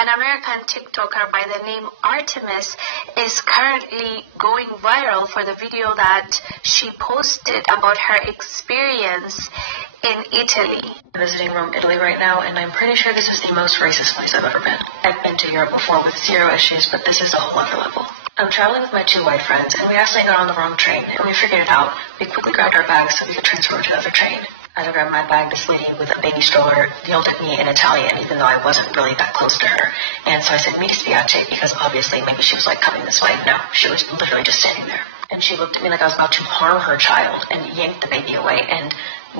An American TikToker by the name Artemis is currently going viral for the video that she posted about her experience in Italy. I'm visiting Rome, Italy right now, and I'm pretty sure this is the most racist place I've ever been. I've been to Europe before with zero issues, but this is a whole other level. I'm traveling with my two white friends, and we accidentally got on the wrong train, and we figured it out. We quickly grabbed our bags so we could transfer to the other train. As I grabbed my bag, this lady with a baby stroller yelled at me in Italian, even though I wasn't really that close to her. And so I said, "Mi dispiace," because obviously maybe she was like coming this way. No, she was literally just standing there. And she looked at me like I was about to harm her child and yanked the baby away. And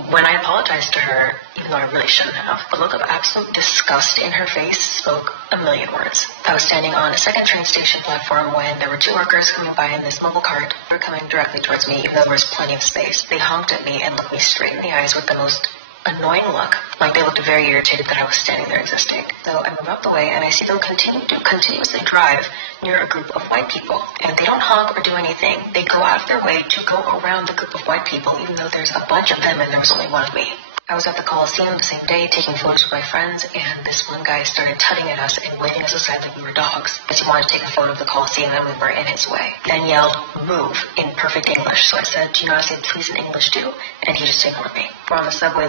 when I apologized to her, even though I really shouldn't have, the look of absolute disgust in her face spoke a million words. I was standing on a second train station platform when there were two workers coming by in this mobile cart. They were coming directly towards me, even though there was plenty of space. They honked at me and looked me straight in the eyes with the most annoying look, like they looked very irritated that I was standing there existing. So I move out the way and I see them continuously drive near a group of white people. And they don't honk or do anything. They go out of their way to go around the group of white people, even though there's a bunch of them and there was only one of me. I was at the Coliseum the same day taking photos with my friends, and this one guy started tutting at us and waving us aside like we were dogs, because he wanted to take a photo of the Coliseum and we were in his way. He then yelled, "Move," in perfect English. So I said, "Do you know how to say please in English too?" And he just ignored me. We're on the subway.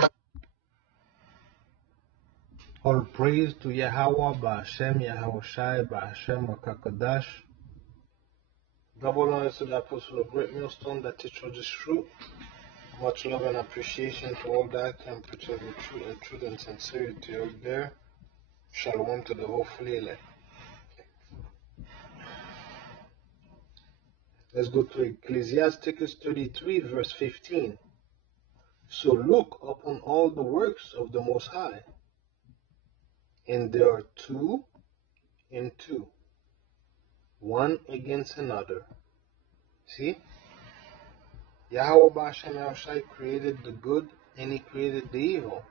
All praise to Yahweh, Ba'Hashem, Yahawashi, Ba'Hashem, Hakakadash. Double honors to the Apostle of Great Millstone that teaches us truth. Much love and appreciation to all that can preach the truth and sincerity out there. Shalom to the hopefully elect. Let's go to Ecclesiasticus 33 verse 15. So look upon all the works of the Most High, and there are two and two, one against another. See? Yahweh Ba'Hashem Yahushai created the good and he created the evil.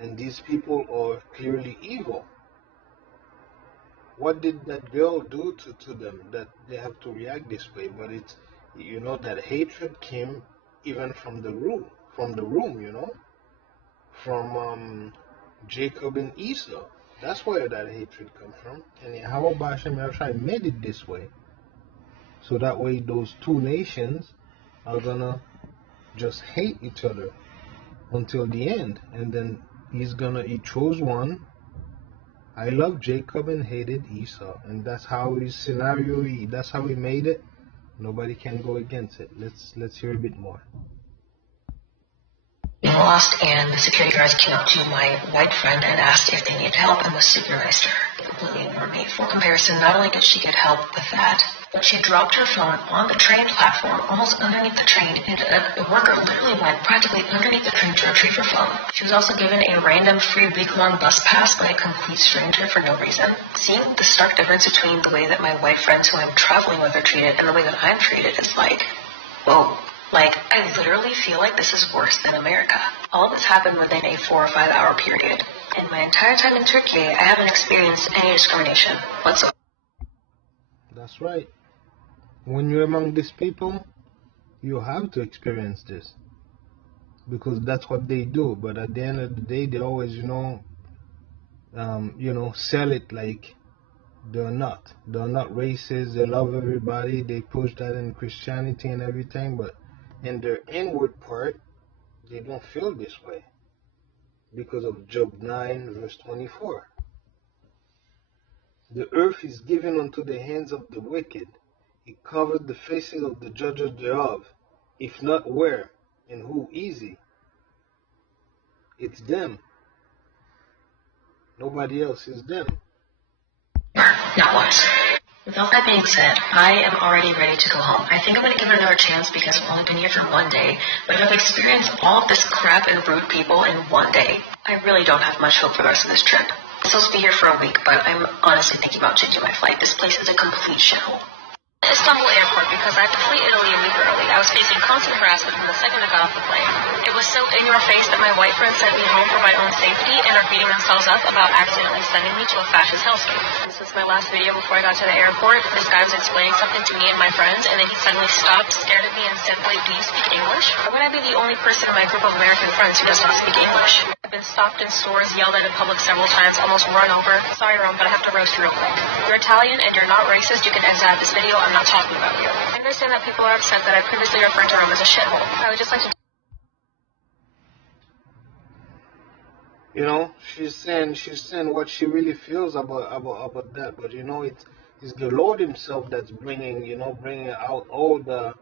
And these people are clearly evil. What did that girl do to them that they have to react this way? But it's, you know, that hatred came even from the room, from Jacob and Esau. That's where that hatred comes from. And Yahweh Ba'Hashem Yahushai made it this way. So that way those two nations are gonna just hate each other until the end. And then he chose one. I love Jacob and hated Esau. And that's how his scenario, that's how he made it. Nobody can go against it. Let's hear a bit more. Lost, and the security guards came up to my white friend and asked if they needed help and was super nice to her. They completely ignored me. For comparison, not only did she get help with that, but she dropped her phone on the train platform, almost underneath the train, and a worker literally went practically underneath the train to retrieve her phone. She was also given a random free week-long bus pass by a complete stranger for no reason. Seeing the stark difference between the way that my white friends who I'm traveling with are treated and the way that I'm treated is like, whoa. Like, I literally feel like this is worse than America. All of this happened within a 4 or 5 hour period. And my entire time in Turkey, I haven't experienced any discrimination whatsoever. That's right. When you're among these people, you have to experience this. Because that's what they do. But at the end of the day, they always, sell it like they're not. They're not racist. They love everybody. They push that in Christianity and everything. But in their inward part, they don't feel this way. Because of Job 9 verse 24. The earth is given unto the hands of the wicked. He covered the faces of the judges thereof. If not where, and who easy? It's them. Nobody else is them. Not once. With all that being said, I am already ready to go home. I think I'm going to give it another chance because I've only been here for 1 day, but if I've experienced all of this crap and rude people in 1 day, I really don't have much hope for the rest of this trip. I'm supposed to be here for a week, but I'm honestly thinking about changing my flight. This place is a complete shithole. Istanbul airport because I had to flee Italy a week early. I was facing constant harassment from the second I got off the plane. It was so in your face that my white friends sent me home for my own safety and are beating themselves up about accidentally sending me to a fascist hellscape. This was my last video before I got to the airport. This guy was explaining something to me and my friends, and then he suddenly stopped, stared at me, and said, "Wait, do you speak English?" Or would I be the only person in my group of American friends who does not speak English? I've been stopped in stores, yelled at in public several times, almost run over. Sorry, Ron, but I have to roast you real quick. You're Italian and you're not racist. You can exit out this video. I'm not talking about you. I understand that people are upset that I previously referred to Rome as a shithole. I would just like to... You know, she's saying what she really feels about that. But you know, it's the Lord Himself that's bringing out all the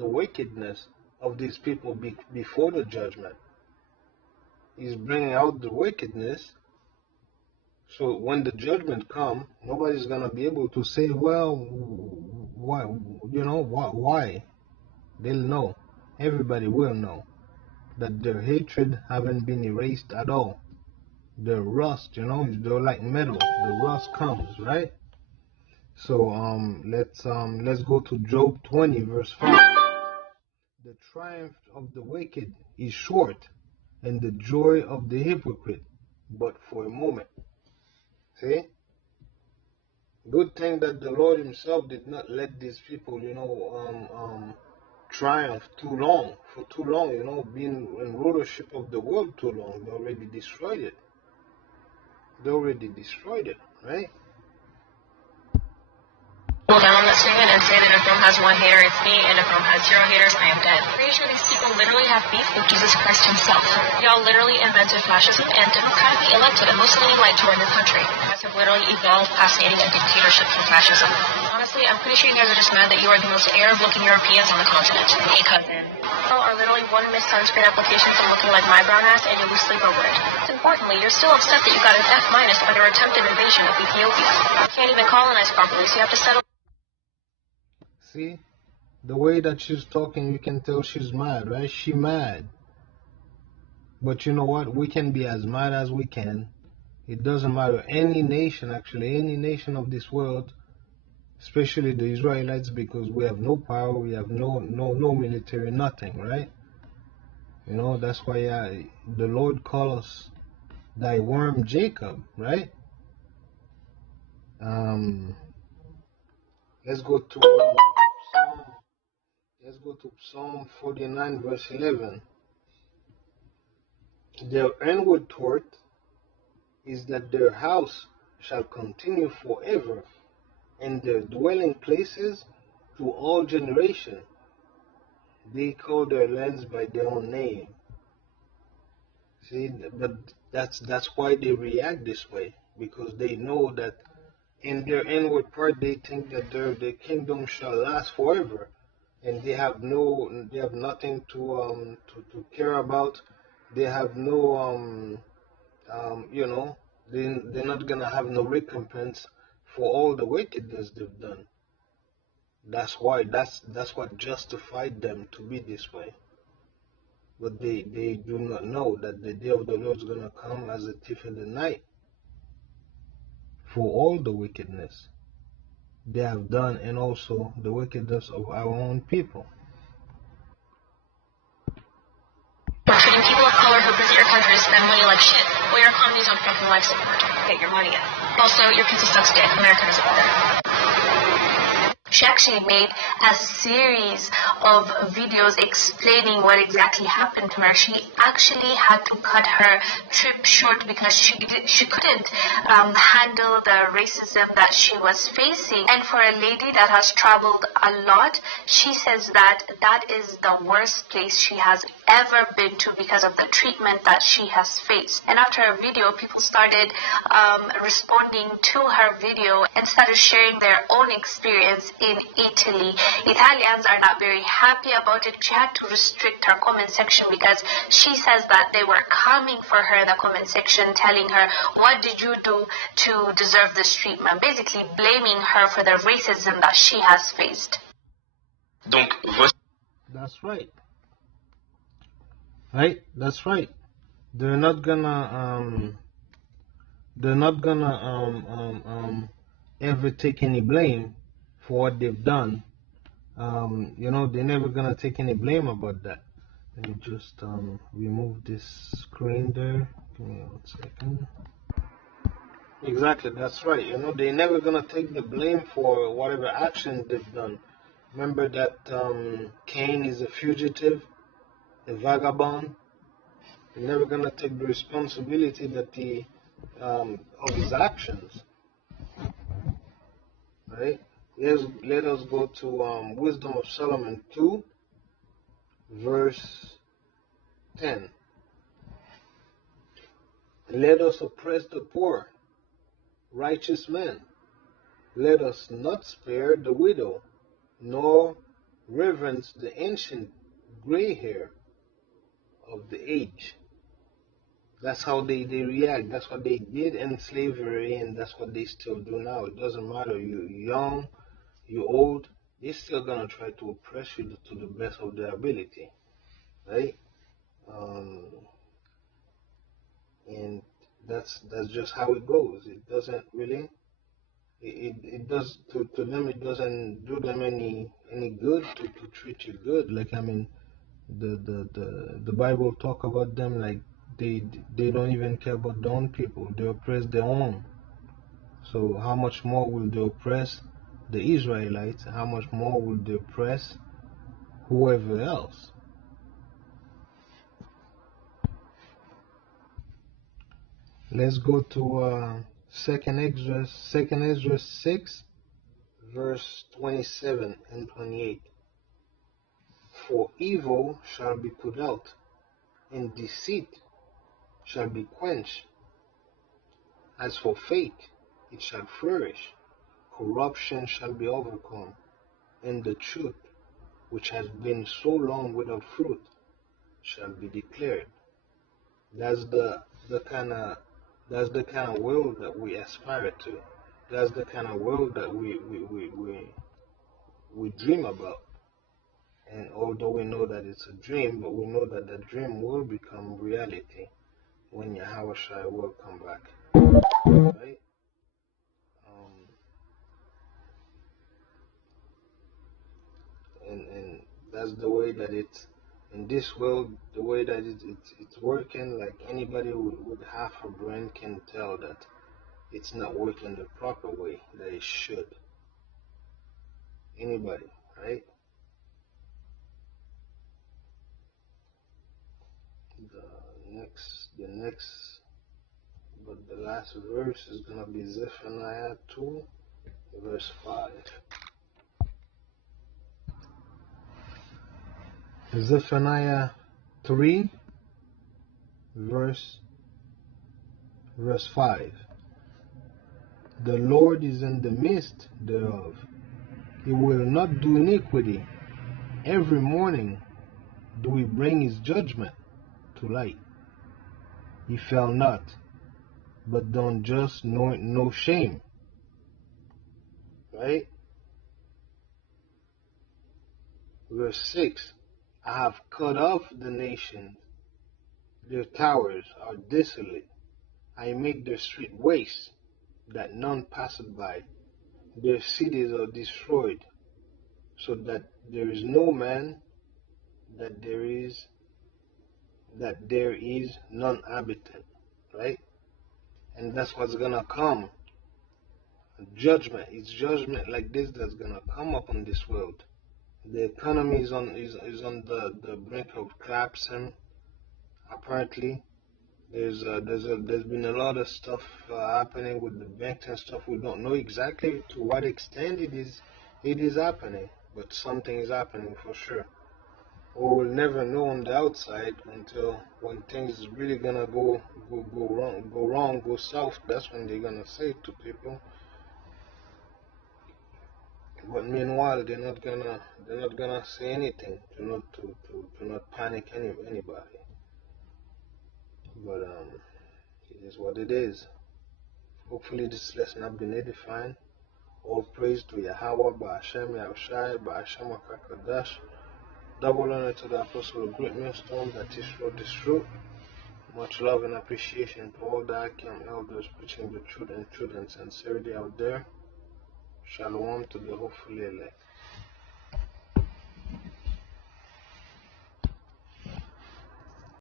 wickedness of these people before the judgment. He's bringing out the wickedness. So when the judgment comes, nobody's gonna be able to say, well, why? You know, why? They'll know. Everybody will know that their hatred haven't been erased at all. The rust, you know, they're like metal. The rust comes, right? So let's go to Job 20 verse 5. The triumph of the wicked is short, and the joy of the hypocrite but for a moment. See? Good thing that the Lord Himself did not let these people, triumph for too long, you know, being in rulership of the world too long. They already destroyed it. Right? Down on that statement and say that if Rome has one hater, it's me, and if Rome has 0 haters, I am dead. Pretty sure these people literally have beef with Jesus Christ Himself. Y'all literally invented fascism and democratically elected a Muslim elite to run your country. You guys have literally evolved past needing a dictatorship from fascism. Honestly, I'm pretty sure you guys are just mad that you are the most Arab-looking Europeans on the continent. Hey, cousin. Y'all are literally one missed sunscreen application from looking like my brown ass, and you lose sleep over it. Importantly, you're still upset that you got an F- for their attempted invasion of Ethiopia. You can't even colonize properly, so you have to settle. See, the way that she's talking, you can tell she's mad, right? She's mad. But you know what? We can be as mad as we can. It doesn't matter. Any nation of this world, especially the Israelites, because we have no power, we have no military, nothing, right? You know, that's why the Lord calls us thy worm Jacob, right? Let's go to Psalm 49 verse 11. Their inward thought is that their house shall continue forever, and their dwelling places to all generation. They call their lands by their own name. See, but that's why they react this way, because they know that in their inward part they think that their kingdom shall last forever, and they have nothing to care about. They have no they're not gonna have no recompense for all the wickedness they've done. That's why that's what justified them to be this way. But they do not know that the day of the Lord is gonna come as a thief in the night for all the wickedness they have done, and also the wickedness of our own people. Treating people of color who visit your country to spend money like shit, while your economy's on fucking life support. Get your money out. Also, your pizza sucks dick. America doesn't matter. She actually made a series of videos explaining what exactly happened to her. She actually had to cut her trip short because she couldn't handle the racism that she was facing. And for a lady that has traveled a lot, she says that is the worst place she has ever been to because of the treatment that she has faced. And after her video, people started responding to her video and started sharing their own experience in Italy. Italians are not very happy about it. She had to restrict her comment section because she says that they were coming for her in the comment section, telling her, what did you do to deserve this treatment? Basically blaming her for the racism that she has faced. That's right. Right? That's right. They're not gonna ever take any blame for what they've done. They're never gonna take any blame about that. Let me just remove this screen there. Give me 1 second. Exactly, that's right. They're never gonna take the blame for whatever action they've done. Remember that Cain is a fugitive, a vagabond. He's never gonna take the responsibility that of his actions, right? Let us go to Wisdom of Solomon 2, verse 10. Let us oppress the poor, righteous men. Let us not spare the widow, nor reverence the ancient gray hair of the age. That's how they react. That's what they did in slavery, and that's what they still do now. It doesn't matter. You're young, you're old, they're still going to try to oppress you to the best of their ability, right? And that's just how it goes. It doesn't really, it does, to them, it doesn't do them any good to treat you good. Like, I mean, the Bible talk about them like they don't even care about their own people. They oppress their own. So how much more will they oppress the Israelites? How much more will they oppress whoever else? Let's go to Second Ezra 6, verse 27 and 28. For evil shall be put out, and deceit shall be quenched. As for faith, it shall flourish. Corruption shall be overcome, and the truth, which has been so long without fruit, shall be declared. That's the kind of world that we aspire to. That's the kind of world that we dream about. And although we know that it's a dream, but we know that the dream will become reality when Yahweh Shai will come back. Right? And that's the way that it's in this world, the way that it's working. Like anybody with half a brain can tell that it's not working the proper way that it should. Anybody, right? But the last verse is gonna be Zephaniah 2, verse 5. Zephaniah 3, verse 5. The Lord is in the midst thereof. He will not do iniquity. Every morning do we bring his judgment to light. He fell not, but done just no shame. Right? Verse 6. I have cut off the nations. Their towers are desolate. I make their street waste, that none passeth by. Their cities are destroyed, so that there is no man, that there is none habitant. Right? And that's what's gonna come. Judgment. It's judgment like this that's gonna come upon this world. The economy is on the brink of collapsing. Apparently, there's been a lot of stuff happening with the banks and stuff. We don't know exactly to what extent it is happening, but something is happening for sure. We will never know on the outside until when things is really gonna go wrong, go south. That's when they're gonna say it to people. But meanwhile, they're not gonna say anything to not panic anybody. But it is what it is. Hopefully this lesson has been edifying. All praise to Yahweh, Ba'ashem Yahushai, Ba'ashem Akakadash. Double honor to the Apostle of Great Millstone that teach this truth. Much love and appreciation to all the Akim elders preaching the truth and sincerity out there. Shalom to the hopefully elect.